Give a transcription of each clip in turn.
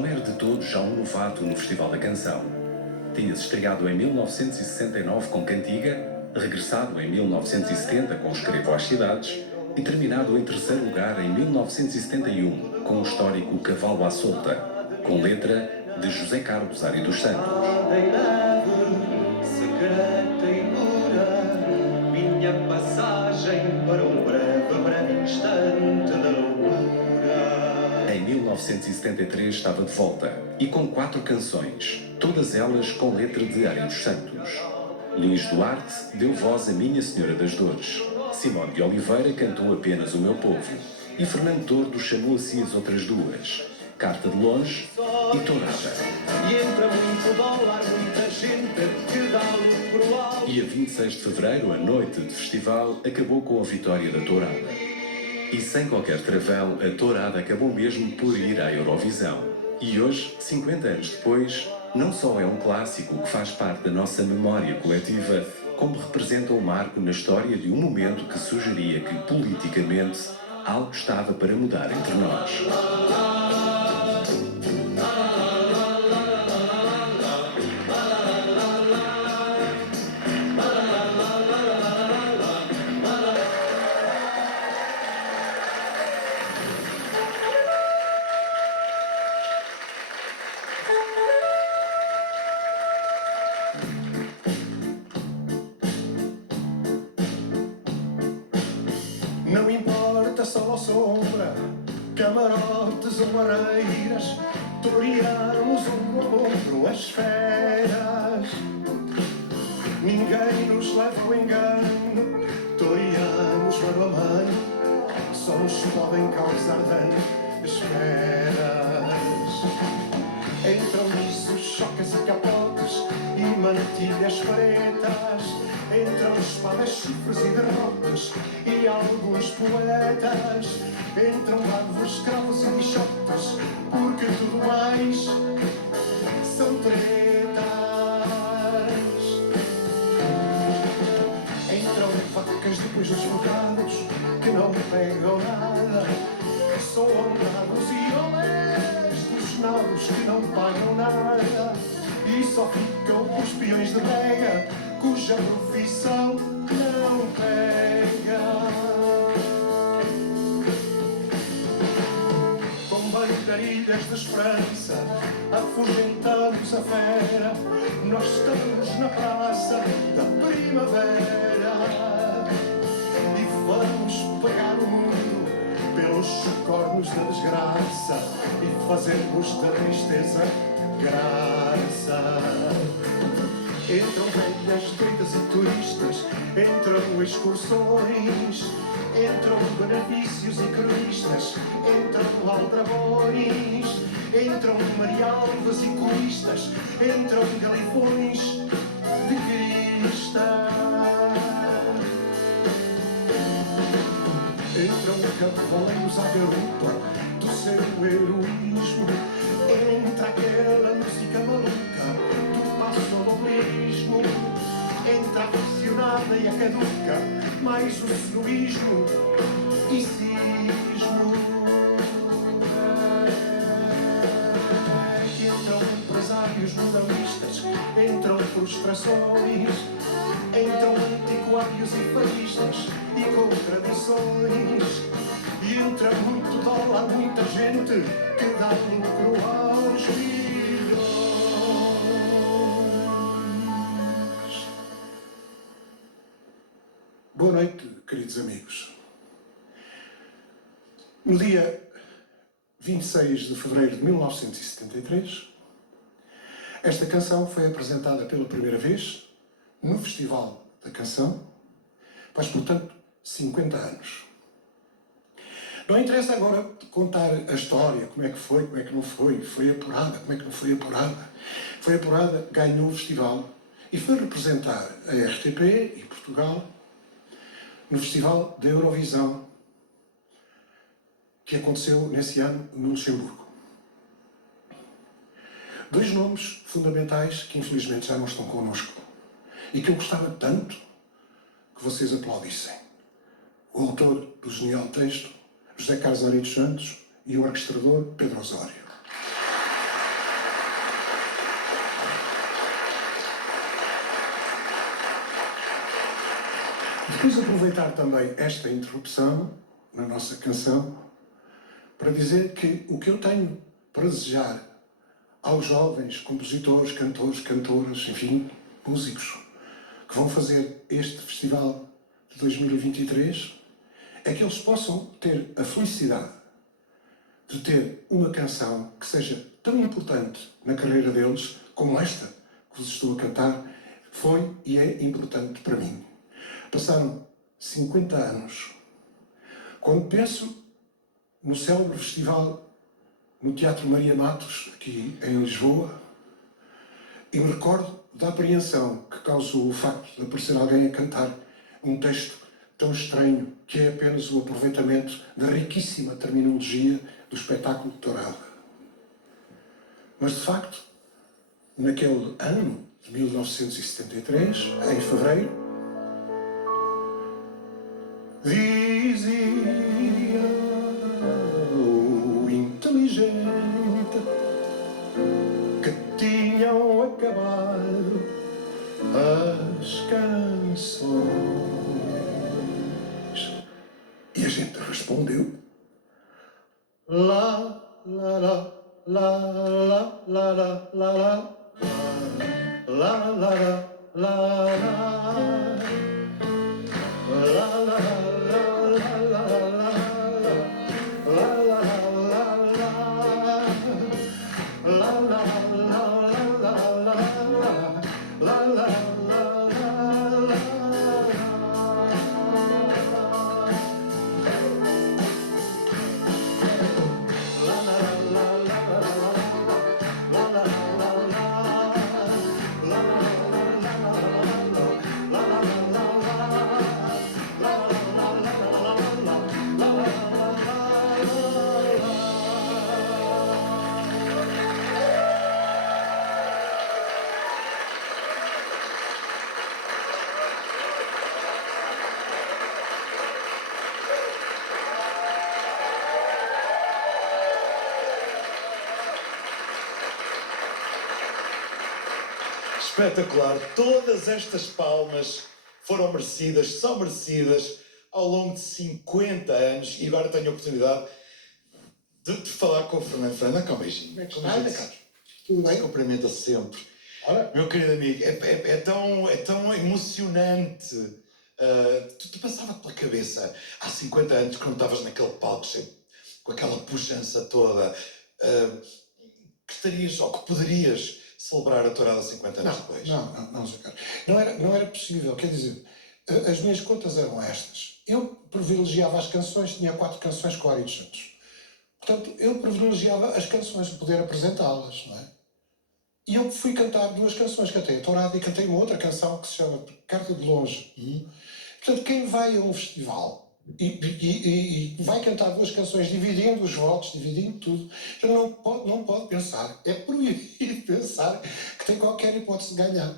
não era de todo já um novato no Festival da Canção. Tinha-se estreado em 1969 com Cantiga, regressado em 1970 com Escrevo às Cidades e terminado em terceiro lugar em 1971 com o histórico Cavalo à Solta, com letra de José Carlos Ari dos Santos. Secreta e pura, minha passagem para um breve instante da loucura. Em 1973 estava de volta e com 4 canções, todas elas com letra de Ari dos Santos. Luís Duarte deu voz a Minha Senhora das Dores, Simone de Oliveira cantou apenas O Meu Povo e Fernando Tordo chamou a si as outras duas, Carta de Longe e Tourada. E entra muito dólar, muita gente que dá lucro alto. E a 26 de fevereiro, a noite de festival, acabou com a vitória da Tourada. E sem qualquer travão, a Tourada acabou mesmo por ir à Eurovisão. E hoje, 50 anos depois, não só é um clássico que faz parte da nossa memória coletiva, como representa um marco na história de um momento que sugeria que, politicamente, algo estava para mudar entre nós. Não importa sol ou sombra, camarotes ou areiras, toreamos um ao outro as feras. Ninguém nos leva ao engano, toreamos mano a mano, só nos podem causar dano esperas. Entram nisso chocas e capotes e mantilhas pretas, entram espadas, chifres e derrotas e alguns poetas, entram árvores, cravos e bichotas, porque tudo mais são tretas. Entram facas depois dos bocados que não pegam nada, são honrados e honestos nabos que não pagam nada e só ficam os peões de brega cuja profissão não pega. Com bandarilhas de esperança afugentamos a fera, nós estamos na praça da primavera e vamos pegar o mundo pelos cornos da desgraça e fazermos da tristeza graça. Entram velhas, gritas e turistas, entram excursões, entram benefícios e cronistas, entram aldrabões, entram marialvas e coristas, entram galifões de cristas. Entram cavaleiros à garupa do seu heroísmo, entra aquela música maluca sonolismo, entra a aficionada e a caduca, mais o senhorismo e cismo. Entram empresários moralistas, entram frustrações, entram antiquários e faristas e contradições, e entra muito dólar, muita gente que dá lucro aos vidros. Boa noite, queridos amigos. No dia 26 de fevereiro de 1973, esta canção foi apresentada pela primeira vez no Festival da Canção, faz, portanto, 50 anos. Não interessa agora contar a história, como é que foi, como é que não foi, foi apurada, como é que não foi apurada. Foi apurada, ganhou o festival e foi representar a RTP e Portugal no Festival da Eurovisão, que aconteceu nesse ano no Luxemburgo. 2 nomes fundamentais que infelizmente já não estão connosco e que eu gostava tanto que vocês aplaudissem. O autor do genial texto, José Carlos Ari dos Santos, e o orquestrador Pedro Osório. Quis aproveitar também esta interrupção na nossa canção para dizer que o que eu tenho para desejar aos jovens compositores, cantores, cantoras, enfim, músicos, que vão fazer este festival de 2023, é que eles possam ter a felicidade de ter uma canção que seja tão importante na carreira deles como esta que vos estou a cantar foi e é importante para mim. Passaram 50 anos. Quando penso no célebre festival no Teatro Maria Matos, aqui em Lisboa, e me recordo da apreensão que causou o facto de aparecer alguém a cantar um texto tão estranho, que é apenas o aproveitamento da riquíssima terminologia do espetáculo de tourada. Mas, de facto, naquele ano de 1973, em fevereiro, dizia o inteligente que tinham acabado as canções. E a gente respondeu: lá, lá, lá, lá, lá, lá, lá, lá, lá, lá, lá, lá, Espetacular. Todas estas palmas foram merecidas, são merecidas ao longo de 50 anos e agora tenho a oportunidade de falar com o Fernando. Fernando, cá um beijinho. Como é que está, tudo bem? Cumprimenta sempre. Ora. Meu querido amigo, é tão emocionante. Tu passava-te pela cabeça há 50 anos, quando estavas naquele palco cheio, com aquela pujança toda, que estarias ou que poderias celebrar a tourada 50 anos depois? Não, Zé Carlos. Não era possível, quer dizer, as minhas contas eram estas. Eu privilegiava as canções, tinha 4 canções com Ari dos Santos. Portanto, eu privilegiava as canções, poder apresentá-las, não é? E eu fui cantar 2 canções, cantei a tourada e cantei uma outra canção que se chama Carta de Longe. Portanto, quem vai a um festival e vai cantar 2 canções, dividindo os votos, dividindo tudo, não pode pensar, é proibido pensar que tem qualquer hipótese de ganhar.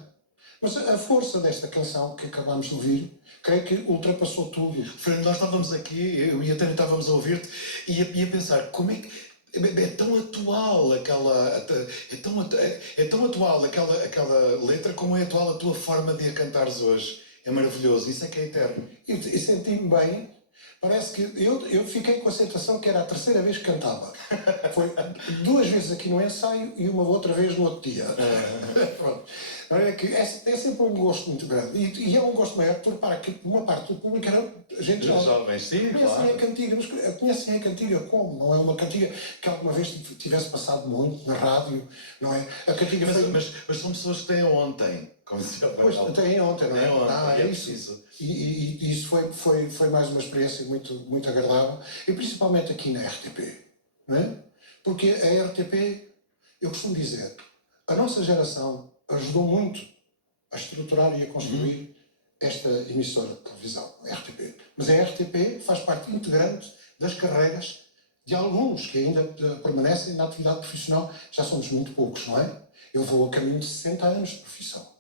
Mas a força desta canção que acabámos de ouvir, creio que ultrapassou tudo. Fernando, nós estávamos aqui, eu e a Tânia estávamos a ouvir-te e a pensar como é que é tão atual aquela letra como é atual a tua forma de a cantares hoje. É maravilhoso, isso é que é eterno. E senti-me bem. Parece que eu fiquei com a sensação que era a 3ª vez que cantava. Foi 2 vezes aqui no ensaio e uma outra vez no outro dia. Pronto. É sempre um gosto muito grande. E é um gosto maior, porque repara que uma parte do público era gente jovem. Sim, Conhecem claro. a cantiga, mas conhecem a cantiga como? Não é uma cantiga que alguma vez tivesse passado muito na rádio, não é? A cantiga mas são pessoas que têm ontem, como se chama. Pois, até ontem, não é? É isso. preciso. E isso foi mais uma experiência muito, muito agradável, e principalmente aqui na RTP, não é? Porque a RTP, eu costumo dizer, a nossa geração ajudou muito a estruturar e a construir esta emissora de televisão, a RTP. Mas a RTP faz parte integrante das carreiras de alguns que ainda permanecem na atividade profissional. Já somos muito poucos, não é? Eu vou a caminho de 60 anos de profissão.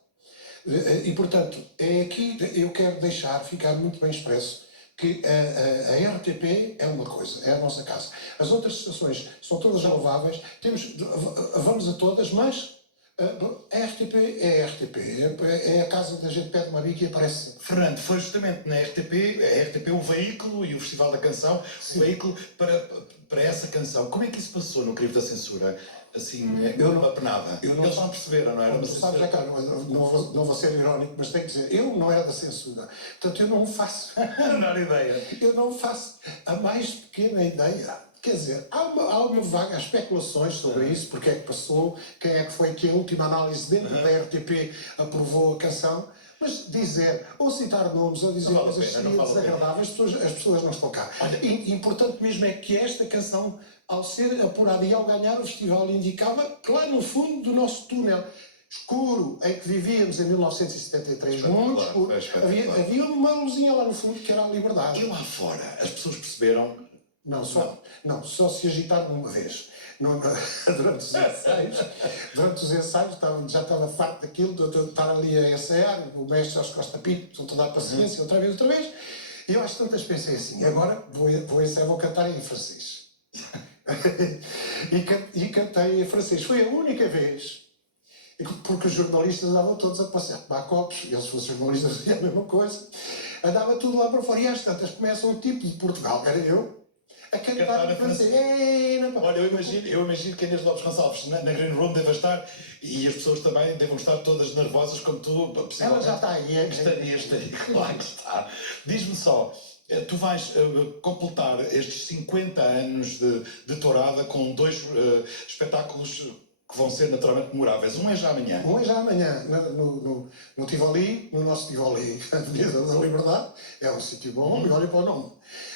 E, portanto, é aqui eu quero deixar ficar muito bem expresso que a RTP é uma coisa, é a nossa casa. As outras estações são todas louváveis, vamos a todas, mas A RTP é a RTP, é a casa onde a gente pede uma bica e aparece. Fernando, foi justamente na RTP, a RTP o veículo e o Festival da Canção, o veículo para essa canção. Como é que isso passou no crivo da censura? Assim, eu não apenava. Eles não perceberam, não era? Não sabes, já cá, não vou ser irónico, mas tenho que dizer, eu não era da censura. Portanto, eu não faço. Não era ideia. Eu não faço a mais pequena ideia. Quer dizer, há uma vaga, há especulações sobre isso, porque é que passou, quem é que foi que a última análise dentro da RTP aprovou a canção, mas dizer, ou citar nomes, ou dizer coisas que seriam desagradáveis, as pessoas não estão cá. Importante mesmo é que esta canção, ao ser apurada e ao ganhar o festival, indicava que lá no fundo do nosso túnel escuro em que vivíamos em 1973, muito escuro, havia uma luzinha lá no fundo que era a liberdade. E lá fora, as pessoas perceberam? Não, só se agitaram uma vez. Durante os ensaios já estava farto daquilo, de estar ali a ensaiar, o mestre Jorge Costa Pinto, com toda a paciência, outra vez. E eu às tantas pensei assim, agora vou ensaiar, vou cantar em francês. e cantei em francês. Foi a única vez, porque os jornalistas andavam todos a passear, tomar copos, e eles fossem jornalistas faziam a mesma coisa, andava tudo lá para fora. E às tantas começa um tipo de Portugal, era eu, a cantar em francês. Olha, eu imagino que a Inês Lopes Gonçalves na Green Room deva estar, e as pessoas também devam estar todas nervosas como tu. Ela já está aí. Estaria, claro que está. Diz-me só, tu vais completar estes 50 anos de tourada com 2 espetáculos que vão ser naturalmente memoráveis. Um é já amanhã. No Tivoli, no nosso Tivoli, Avenida da Liberdade, é um sítio bom, e olha para o nome.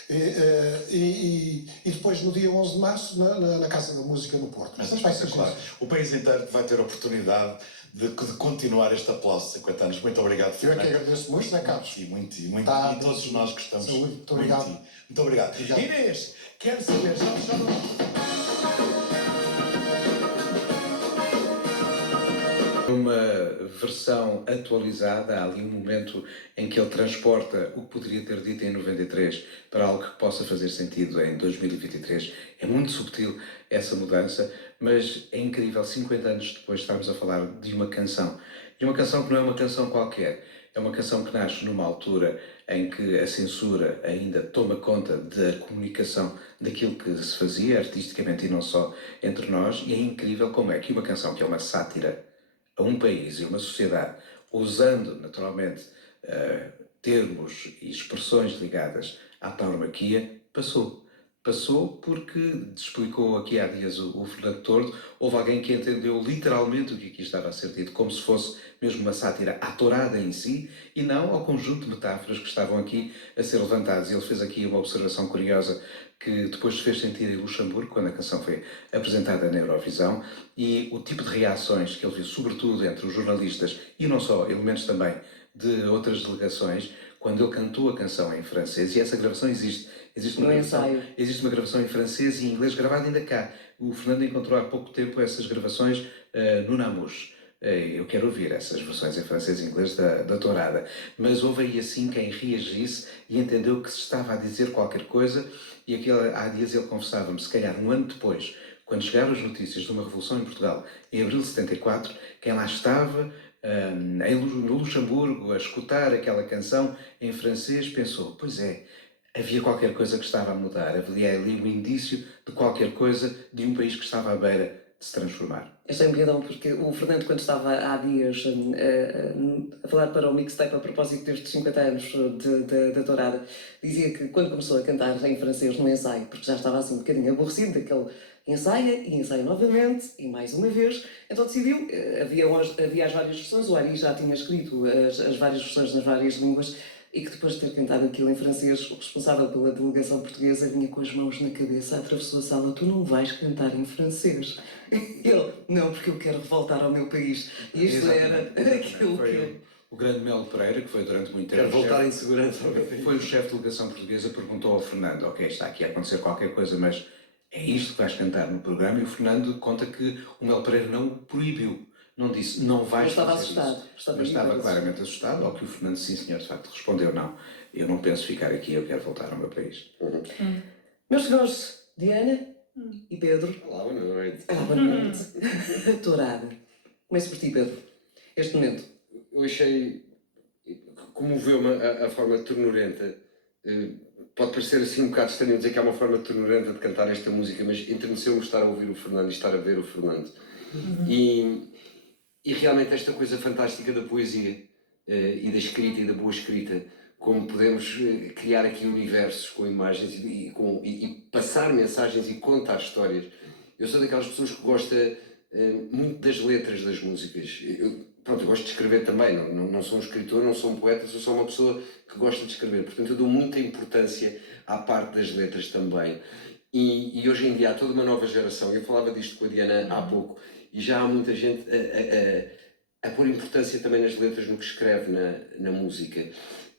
E depois no dia 11 de março na Casa da Música no Porto. Mas vai ser claro. O país inteiro vai ter a oportunidade de continuar este aplauso de 50 anos. Muito obrigado, Fernando. Eu é que agradeço muito, né, Carlos? Muito. E todos nós gostamos. Saúde, muito obrigado. Muito obrigado. Inês, quero saber, já não... Uma versão atualizada, há ali um momento em que ele transporta o que poderia ter dito em 93 para algo que possa fazer sentido em 2023. É muito subtil essa mudança, mas é incrível, 50 anos depois estarmos a falar de uma canção. E uma canção que não é uma canção qualquer, é uma canção que nasce numa altura em que a censura ainda toma conta da comunicação daquilo que se fazia artisticamente e não só entre nós, e é incrível como é que uma canção que é uma sátira a um país e uma sociedade, usando naturalmente termos e expressões ligadas à tauromaquia, Passou porque, explicou aqui há dias o Fernando Tordo, houve alguém que entendeu literalmente o que aqui estava a ser dito, como se fosse mesmo uma sátira à tourada em si, e não ao conjunto de metáforas que estavam aqui a ser levantadas. Ele fez aqui uma observação curiosa que depois se fez sentir em Luxemburgo, quando a canção foi apresentada na Eurovisão, e o tipo de reações que ele viu, sobretudo entre os jornalistas, e não só, elementos também de outras delegações, quando ele cantou a canção em francês, e essa gravação existe uma gravação em francês e em inglês gravada ainda cá. O Fernando encontrou há pouco tempo essas gravações no Namus. Eu quero ouvir essas versões em francês e inglês da tourada. Mas houve aí assim quem reagisse e entendeu que se estava a dizer qualquer coisa, e há dias ele confessava-me, se calhar um ano depois, quando chegaram as notícias de uma revolução em Portugal, em abril de 74, quem lá estava no Luxemburgo a escutar aquela canção em francês pensou, pois é, havia qualquer coisa que estava a mudar, havia ali um indício de qualquer coisa de um país que estava à beira de se transformar. Achei um piadão porque o Fernando, quando estava há dias a falar para o mixtape a propósito destes 50 anos da tourada, dizia que quando começou a cantar em francês no ensaio, porque já estava assim um bocadinho aborrecido daquele ensaia novamente, e mais uma vez, então decidiu, havia as várias versões, o Ari já tinha escrito as várias versões nas várias línguas, e que depois de ter cantado aquilo em francês, o responsável pela delegação portuguesa vinha com as mãos na cabeça, atravessou a sala, tu não vais cantar em francês. Ele, não, porque eu quero voltar ao meu país. E isto era aquilo que... O grande Melo Pereira, que foi durante muito tempo... Quero voltar em segurança. Foi o chefe de delegação portuguesa, perguntou ao Fernando, ok, está aqui a acontecer qualquer coisa, mas é isto que vais cantar no programa? E o Fernando conta que o Melo Pereira não o proibiu. Não disse, não vais fazer assustado, isso. Mas estava claramente assustado, ao que o Fernando, sim senhor, de facto, respondeu, não, eu não penso ficar aqui, eu quero voltar ao meu país. Meus senhores, Diana e Pedro. Olá, boa noite. Olá, boa noite. Tourada. Começo por ti, Pedro, este momento. Eu achei, comoveu-me a forma ternurenta. Pode parecer assim um bocado estranho dizer que há uma forma ternurenta de cantar esta música, mas enterneceu-me estar a ouvir o Fernando e estar a ver o Fernando. E realmente esta coisa fantástica da poesia e da escrita e da boa escrita, como podemos criar aqui universos com imagens e passar mensagens e contar histórias. Eu sou daquelas pessoas que gosta muito das letras das músicas. Eu gosto de escrever também, não sou um escritor, não sou um poeta, sou só uma pessoa que gosta de escrever. Portanto, eu dou muita importância à parte das letras também. E hoje em dia há toda uma nova geração, eu falava disto com a Diana há pouco, e já há muita gente a pôr importância também nas letras, no que escreve na música.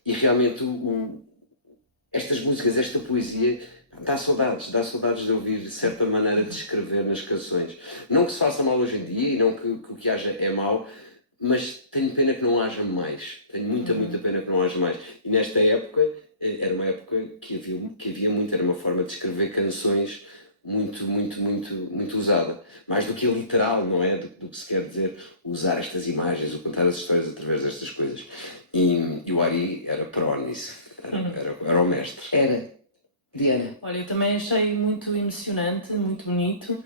E realmente estas músicas, esta poesia, dá saudades de ouvir certa maneira de escrever nas canções. Não que se faça mal hoje em dia e não que o que haja é mau, mas tenho pena que não haja mais. Tenho muita pena que não haja mais. E nesta época, era uma época que havia muito, era uma forma de escrever canções muito usada. Mais do que a literal, não é? Do que se quer dizer, usar estas imagens ou contar as histórias através destas coisas. E o Ari era pró nisso, era o mestre. Era. Diana. Olha, eu também achei muito emocionante, muito bonito.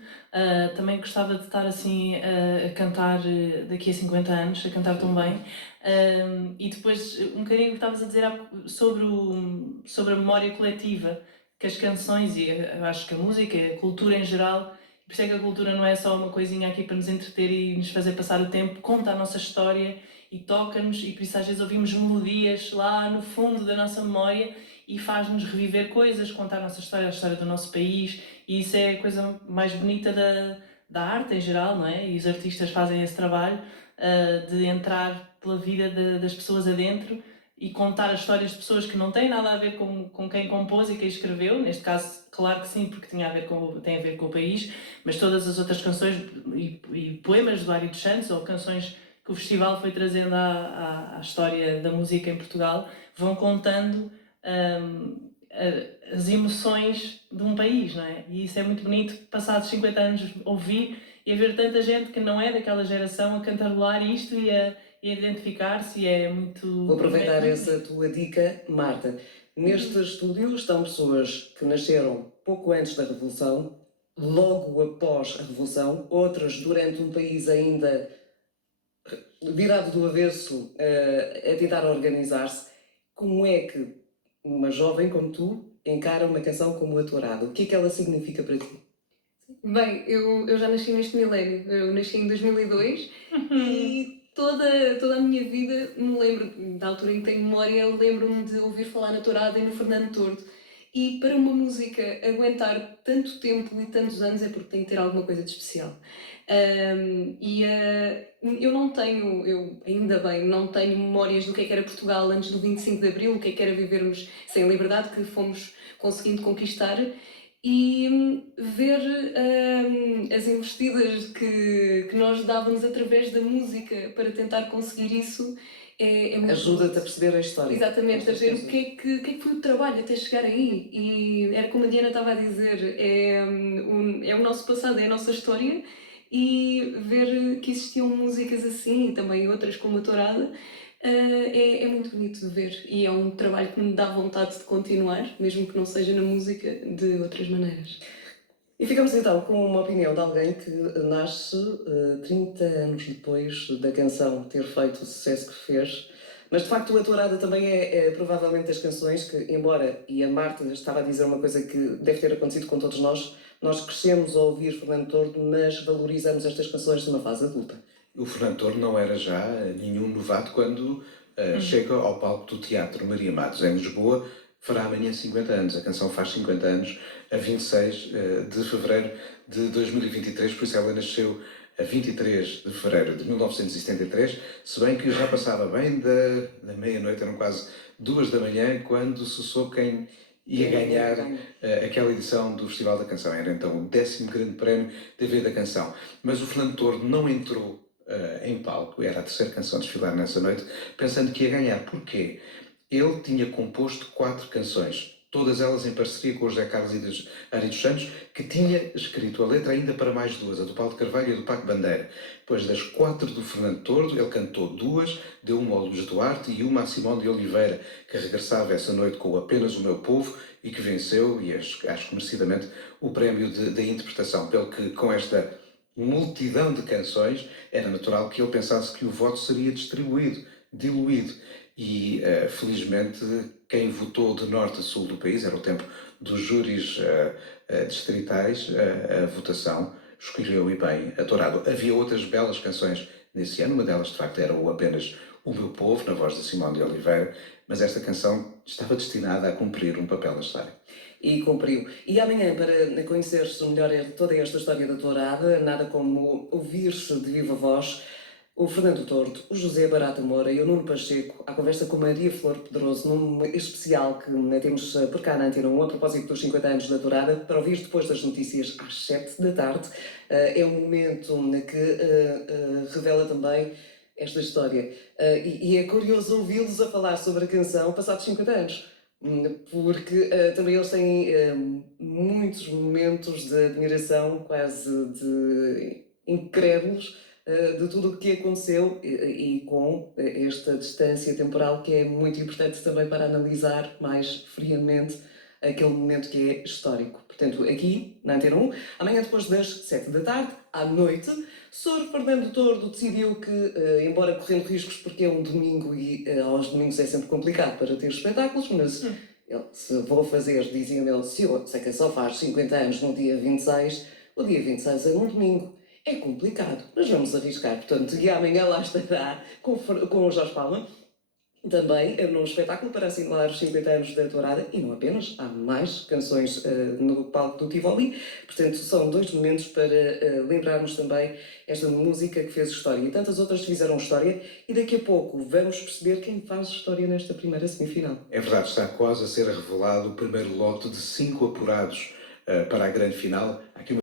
Também gostava de estar assim a cantar daqui a 50 anos, a cantar tão bem. E depois, um bocadinho o que estavas a dizer sobre a memória coletiva, que as canções e eu acho que a música, a cultura em geral, por isso é que a cultura não é só uma coisinha aqui para nos entreter e nos fazer passar o tempo, conta a nossa história e toca-nos, e por isso às vezes ouvimos melodias lá no fundo da nossa memória e faz-nos reviver coisas, contar a nossa história, a história do nosso país, e isso é a coisa mais bonita da arte em geral, não é? E os artistas fazem esse trabalho de entrar pela vida das pessoas adentro e contar as histórias de pessoas que não têm nada a ver com quem compôs e quem escreveu. Neste caso, claro que sim, porque tem a ver com o país, mas todas as outras canções e poemas do Ari dos Santos, ou canções que o festival foi trazendo à história da música em Portugal, vão contando as emoções de um país, não é? E isso é muito bonito, passados 50 anos, ouvir e a ver tanta gente que não é daquela geração a cantarolar isto e a identificar-se, e é muito... Vou aproveitar essa tua dica, Marta. Neste estúdio estão pessoas que nasceram pouco antes da Revolução, logo após a Revolução, outras durante um país ainda virado do avesso a tentar organizar-se. Como é que uma jovem como tu encara uma canção como a Tourada? O que é que ela significa para ti? Bem, eu já nasci neste milénio, eu nasci em 2002 e toda a minha vida, me lembro, da altura em que tenho memória, eu lembro-me de ouvir falar na Tourada e no Fernando Tordo. E para uma música aguentar tanto tempo e tantos anos é porque tem que ter alguma coisa de especial. Eu ainda bem, não tenho memórias do que é que era Portugal antes do 25 de Abril, o que é que era vivermos sem liberdade, que fomos conseguindo conquistar, e ver as investidas que nós dávamos através da música para tentar conseguir isso é muito... Ajuda-te a perceber a história. Exatamente, a ver o que é que foi o trabalho até chegar aí. E era como a Diana estava a dizer, é o nosso passado, é a nossa história, e ver que existiam músicas assim e também outras como a Tourada é muito bonito de ver, e é um trabalho que me dá vontade de continuar, mesmo que não seja na música, de outras maneiras. E ficamos então com uma opinião de alguém que nasce 30 anos depois da canção ter feito o sucesso que fez. Mas de facto a Tourada também é provavelmente das canções que, embora, e a Marta estava a dizer uma coisa que deve ter acontecido com todos nós crescemos a ouvir Fernando Tordo, mas valorizamos estas canções numa fase adulta. O Fernando Tordo não era já nenhum novato quando chega ao palco do Teatro Maria Matos, em Lisboa. Fará amanhã 50 anos. A canção faz 50 anos, a 26 de fevereiro de 2023, por isso ela nasceu a 23 de fevereiro de 1973, se bem que já passava bem da meia-noite, eram quase 2 da manhã, quando se soube quem ia ganhar aquela edição do Festival da Canção. Era então o 10º grande prémio TV da Canção. Mas o Fernando Tordo não entrou em palco, era a terceira canção a desfilar nessa noite, pensando que ia ganhar. Porquê? Ele tinha composto 4 canções. todas elas em parceria com o José Carlos Ari dos Santos, que tinha escrito a letra ainda para mais duas, a do Paulo de Carvalho e a do Paco Bandeira. Depois das 4 do Fernando Tordo, ele cantou 2, deu uma ao Luís Duarte e uma a Simão de Oliveira, que regressava essa noite com Apenas o Meu Povo e que venceu, e acho que merecidamente, o prémio de interpretação, pelo que com esta multidão de canções era natural que ele pensasse que o voto seria distribuído, diluído. E, felizmente, quem votou de norte a sul do país, era o tempo dos júris distritais, a votação escolheu e bem a Tourada. Havia outras belas canções nesse ano, uma delas, de facto, era o Apenas o Meu Povo, na voz de Simão de Oliveira, mas esta canção estava destinada a cumprir um papel na história. E cumpriu. E amanhã, para conhecer-se melhor toda esta história da Tourada, nada como ouvir-se de viva voz o Fernando Tordo, o José Barata Moura e o Nuno Pacheco, à conversa com Maria Flor Pedroso, num especial que temos por cá na Antena 1, a propósito dos 50 anos da Tourada, para ouvir depois das notícias às 7 da tarde. É um momento que revela também esta história. E é curioso ouvi-los a falar sobre a canção passados 50 anos. Porque também eles têm muitos momentos de admiração, quase de incrédulos, de tudo o que aconteceu e com esta distância temporal que é muito importante também para analisar mais friamente aquele momento que é histórico. Portanto, aqui na Antena 1, amanhã depois das 7 da tarde, à noite, Sr. Fernando Tordo decidiu que, embora correndo riscos, porque é um domingo e aos domingos é sempre complicado para ter espetáculos, mas ele, se vou fazer, dizia-me ele, se a canção faz 50 anos no dia 26, o dia 26 é um domingo. É complicado, mas vamos arriscar. Portanto, e amanhã lá estará com o Jorge Palma, também num espetáculo para assinalar os 50 anos da Tourada, e não apenas, há mais canções no palco do Tivoli. Portanto, são 2 momentos para lembrarmos também esta música que fez história e tantas outras que fizeram história, e daqui a pouco vamos perceber quem faz história nesta primeira semifinal. É verdade, está quase a ser revelado o primeiro lote de 5 apurados para a grande final. Há aqui